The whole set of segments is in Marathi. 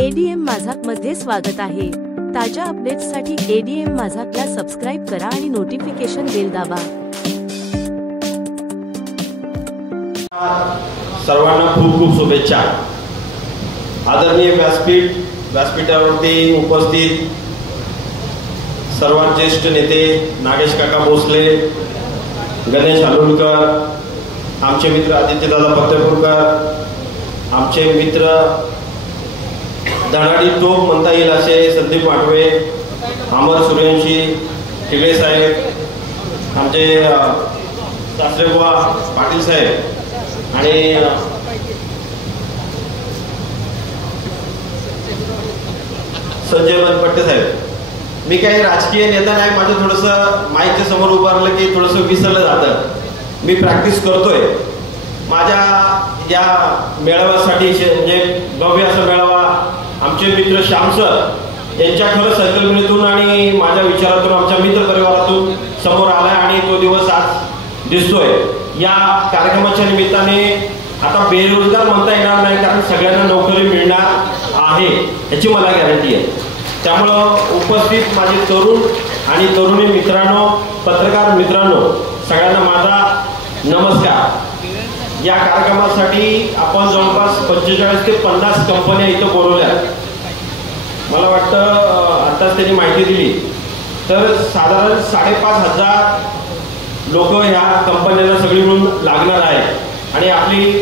एडीएम माझाकमध्ये स्वागत आहे। ताज्या अपडेट्ससाठी एडीएम माझाकला सबस्क्राइब करा आणि नोटिफिकेशन बेल दाबा। सर्वांना खूप खूप शुभेच्छा। आदरणीय व्यासपीठावरती उपस्थित सर्वात ज्येष्ठ नेते नागेश काका भोसले, गणेश हालुलकर, आमचे मित्र आदित्यदादा फतेपूरकर, आमचे मित्र धनाडी टोप म्हणता येईल असे संदीप माटवे, अमर सूर्यवंशी, ठिगळे साहेब, आमचे सासरेबुवा पाटील साहेब आणि संजय बनपट्टे साहेब। मी काही राजकीय नेता नाही, माझं थोडंसं माईकच्या समोर उभारलं की थोडंसं विसरलं जातं। मी प्रॅक्टिस करतोय माझ्या या मेळाव्यासाठी, म्हणजे भव्य असा मेळावा आमचे मित्र श्याम सर यांच्या खरं संकल्पनेतून आणि माझ्या विचारातून, आमच्या मित्र परिवारातून समोर आलाय आणि तो दिवस आज दिसतोय। या कार्यक्रमाच्या निमित्ताने आता बेरोजगार म्हणता येणार नाही, कारण सगळ्यांना नोकरी मिळणार आहे याची मला गॅरंटी आहे। त्यामुळं उपस्थित माझे तरुण आणि तरुणी मित्रांनो, पत्रकार मित्रांनो, सगळ्यांना माझा नमस्कार। या कार्यक्रमासाठी आपण जवळपास 45 ते 50 कंपन्या इथं बोलवल्या। मला वाटतं आताच त्यांनी माहिती दिली तर साधारण 5,500 लोक ह्या कंपन्यांना सगळी मिळून लागणार आहे आणि आपली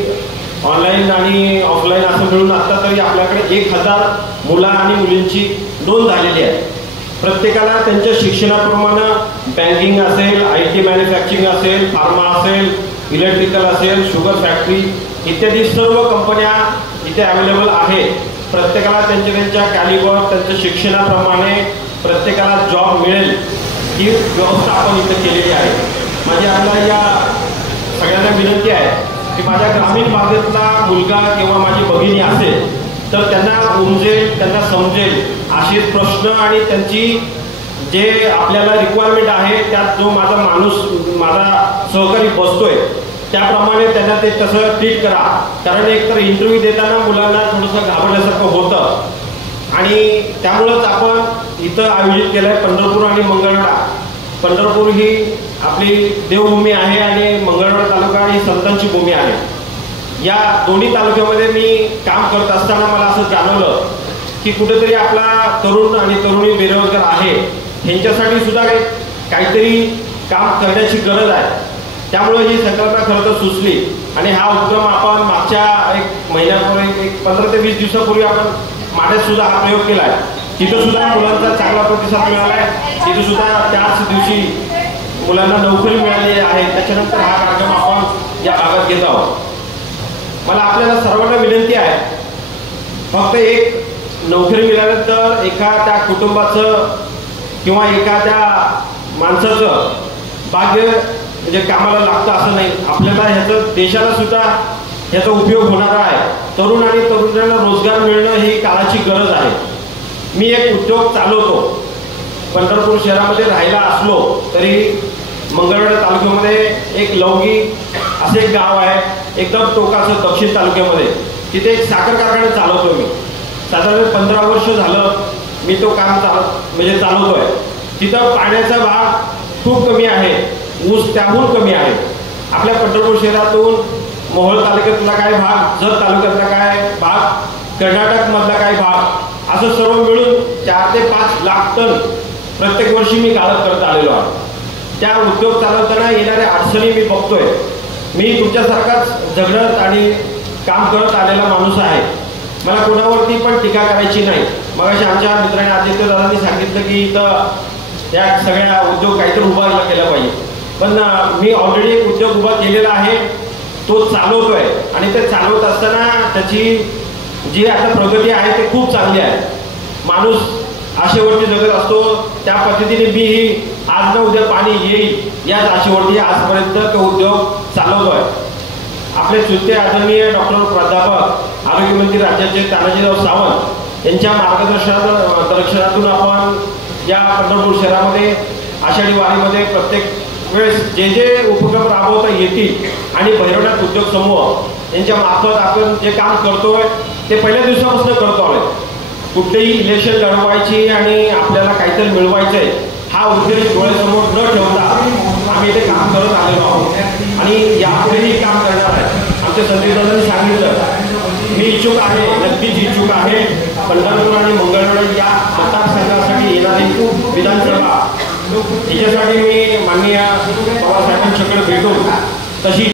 ऑनलाईन आणि ऑफलाईन असं मिळून आता तरी आपल्याकडे 1000 मुलं आणि मुलींची नोंद झालेली आहे। प्रत्येकाला त्यांच्या शिक्षणाप्रमाणे बँकिंग असेल, IT मॅन्युफॅक्चरिंग असेल, फार्मा असेल, इलेक्ट्रिकल असेल, शुगर फॅक्टरी इत्यादी सर्व कंपन्या इथे अवेलेबल आहेत। प्रत्येकाला त्यांच्या कॅलिबर, त्यांच्या शिक्षणाप्रमाणे प्रत्येकाला जॉब मिळेल ही व्यवस्था आपण इथे केलेली आहे। माझी आपल्याला या सगळ्यांना विनंती आहे की माझ्या ग्रामीण भागातला मुलगा किंवा माझी भगिनी असेल तर त्यांना उमजेल, त्यांना समजेल असे प्रश्न आणि त्यांची जे आपल्याला रिक्वायरमेंट आहे त्यात जो माझा माणूस, माझा सहकारी बसतोय त्याप्रमाणे त्यांना ते तसं ट्रीट करा। कारण एकतर इंटरव्ह्यू देताना मुलांना थोडंसं घाबरल्यासारखं होतं आणि त्यामुळंच आपण इथं आयोजित केलं आहे पंढरपूर आणि मंगळवेढा। पंढरपूर ही आपली देवभूमी आहे आणि मंगळवेढा तालुका ही संतांची भूमी आहे। या दोन्ही तालुक्यामध्ये मी काम करत असताना मला असं जाणवलं की कुठेतरी आपला तरुण आणि तरुणी बेरोजगार आहे, ह्यांच्यासाठी सुद्धा काहीतरी काम करण्याची गरज आहे। त्यामुळे ही संकल्पना खरं तर सुचली आणि हा उपक्रम आपण मागच्या एक महिन्यापूर्वी, 15 ते 20 दिवसापूर्वी आपण माढ्यात सुद्धा हा प्रयोग केला आहे। तिथं सुद्धा मुलांचा चांगला प्रतिसाद मिळाला आहे। तिथं सुद्धा त्याच दिवशी मुलांना नोकरी मिळाली आहे। त्याच्यानंतर हा कार्यक्रम आपण या भागात घेत आहोत। मला आपल्याला सर्वांना विनंती आहे, फक्त एक नोकरी मिळाल्यानंतर एखाद्या कुटुंबाचं किंवा एखाद्या माणसाचं भाग्य म्हणजे कामाला लागतं असं नाही। आपल्याला ह्याचं देशाला सुद्धा ह्याचा उपयोग होणार आहे। तरुण आणि तरुणांना रोजगार मिळणं ही काळाची गरज आहे। मी एक उद्योग चालवतो। पंढरपूर शहरामध्ये राहायला असलो तरी मंगळवेढा तालुक्यामध्ये एक लवंगी असे एक गाव आहे, एकदम टोकाचं दक्षिण तालुक्यामध्ये। तिथे एक साखर कारखाना चालवतो मी। साधारण 15 वर्ष झालं मी तो काम चालवतोय। तिथं पाण्याचा भाग खूप कमी आहे, ऊस त्याहून कमी आहे। आपल्या पंढरपूर शहरातून मोहोळ तालुक्यातला काय भाग, जत तालुक्यातला काय भाग, कर्नाटक मधला काय भाग, असं सर्व मिळून 4 ते 5 लाख टन प्रत्येक वर्षी मी गाळप करत आलेलो आहे। त्या उद्योग चालवताना येणाऱ्या अडचणी मी बघतोय। मी तुमच्यासारखाच झगडत आणि काम करत आलेला माणूस आहे। मला कोणावरती पण टीका करायची नाही। मगाशी आमच्या मित्रांनी आदित्यदादांनी सांगितलं की इथं या सगळ्या उद्योग काहीतरी उभा केला पाहिजे, पण मी ऑलरेडी एक उद्योग उभा केलेला आहे, तो चालवतोय आणि ते चालवत असताना त्याची जी आता प्रगती आहे ते खूप चांगली आहे। माणूस आशेवरती जगत असतो, त्या पद्धतीने मीही आज ना उद्या पाणी येईल याच आशेवरती आजपर्यंत तो उद्योग चालवतोय। आपले चुलते आदरणीय डॉक्टर प्राध्यापक आरोग्यमंत्री राज्याचे तानाजीराव सावंत यांच्या मार्गदर्शनातून आपण या पंढरपूर शहरामध्ये आषाढी वारीमध्ये प्रत्येक वेळेस जे जे उपक्रम राबवता येतील आणि भैरवनाथ उद्योग समूह यांच्या मार्फत आपण जे काम करतोय ते पहिल्या दिवसापासून करतो आहे। कुठलेही इलेक्शन लढवायची आणि आपल्याला काहीतरी मिळवायचं आहे हा उद्देश डोळ्यासमोर न ठेवता आम्ही इथे काम करत आलेलो आहोत आणि यापुढेही काम करणार आहे. आमच्या संदीपदादांनी सांगितलं मी इच्छुक आहे, नक्कीच इच्छुक आहे. पंढरपूर आणि मंगळवेढा या मतदारसंघासाठी येणारी विधानसभा याच्यासाठी मी माननीय पवारसाहेबांच्याकडे भेटून तशी